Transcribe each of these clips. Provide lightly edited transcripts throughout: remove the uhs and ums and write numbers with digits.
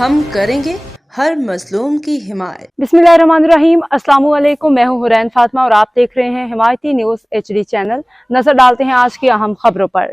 ہم کریں گے ہر مظلوم کی حمایت۔ بسم اللہ الرحمن الرحیم، السلام علیکم، میں ہوں حرین فاطمہ اور آپ دیکھ رہے ہیں حمایتی نیوز HD چینل۔ نظر ڈالتے ہیں آج کی اہم خبروں پر۔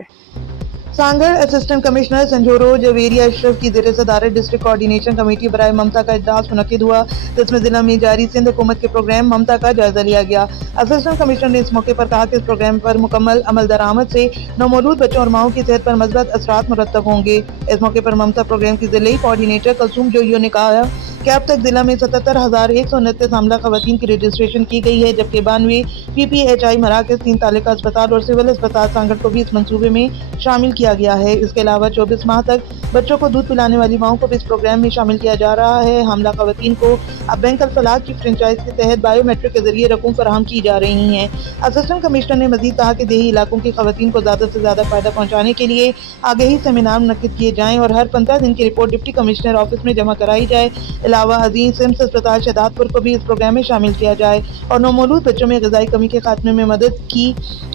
سانگڑ اسسٹنٹ کمشنر سنجورو جویریہ اشرف کی زیر صدارت ڈسٹرکٹ کوآرڈینیشن کمیٹی برائے ممتا کا اجلاس منعقد ہوا، جس میں ضلع میں جاری سندھ حکومت کے پروگرام ممتا کا جائزہ لیا گیا۔ اسسٹنٹ کمشنر نے اس موقع پر کہا کہ اس پروگرام پر مکمل عمل درآمد سے نومولود بچوں اور ماؤں کی صحت پر مثبت اثرات مرتب ہوں گے۔ اس موقع پر ممتا پروگرام کی ضلعی کوآرڈینیٹر کلثوم جوئیو نے کہا کہ اب تک ضلع میں 77,129 حاملہ خواتین کی رجسٹریشن کی گئی ہے، جبکہ 92 PPHI مراکز، 3 تعلقہ اسپتال اور سول اسپتال سانگڑ کو بھی اس منصوبے میں شامل کیا گیا ہے۔ اس کے علاوہ 24 ماہ تک بچوں کو دودھ پلانے والی ماؤں کو بھی اس پروگرام میں شامل کیا جا رہا ہے۔ حاملہ خواتین کو اب بینک الفلاح کی فرنچائز کے تحت بائیو میٹرک کے ذریعے رقوم فراہم کی جا رہی ہیں۔ اسسٹنٹ کمشنر نے مزید کہا کہ دیہی علاقوں کی خواتین کو زیادہ سے زیادہ فائدہ پہنچانے کے لیے آگہی سیمینار منعقد کیے جائیں اور ہر 15 دن کی رپورٹ ڈپٹی کمشنر آفس میں جمع کرائی جائے۔ علاوہ ازیں سمس اسپتال شہداد پور کو بھی اس پروگرام میں شامل کیا جائے اور نومولود بچوں میں غذائی کمی کے خاتمے میں مدد کی،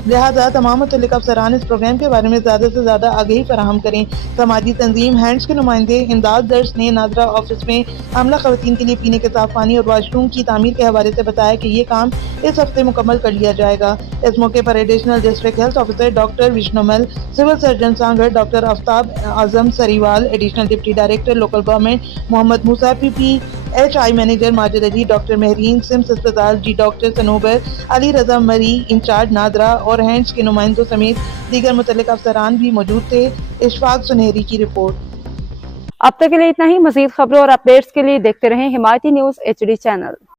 لہٰذا تمام متعلقہ افسران اس پروگرام کے بارے میں زیادہ سے زیادہ آگہی فراہم کریں۔ سماجی تنظیم ہینڈز کے نمائندے امداد درس نے ناظرہ آفس میں حاملہ خواتین کے لیے پینے کے صاف پانی اور واش روم کی تعمیر کے حوالے سے بتایا کہ یہ کام اس ہفتے مکمل کر لیا جائے گا۔ اس موقع پر additional district health officer doctor Vishnumal, civil surgeon Sanghar doctor Aftab Azam Sariwal, additional deputy director local government Muhammad Musa, PPHI manager Majid Ali, doctor Mehreen, سمس اسپتال ڈاکٹر صنوبر، علی رضا مری انچارج ناظرہ اور ہینڈز کے نمائندوں سمیت دیگر متعلقہ افسران بھی موجود تھے۔ اشفاق سنہری کی رپورٹ۔ اب تک کے لیے اتنا ہی۔ مزید خبروں اور اپڈیٹس کے لیے دیکھتے رہیں حمایتی نیوز HD چینل۔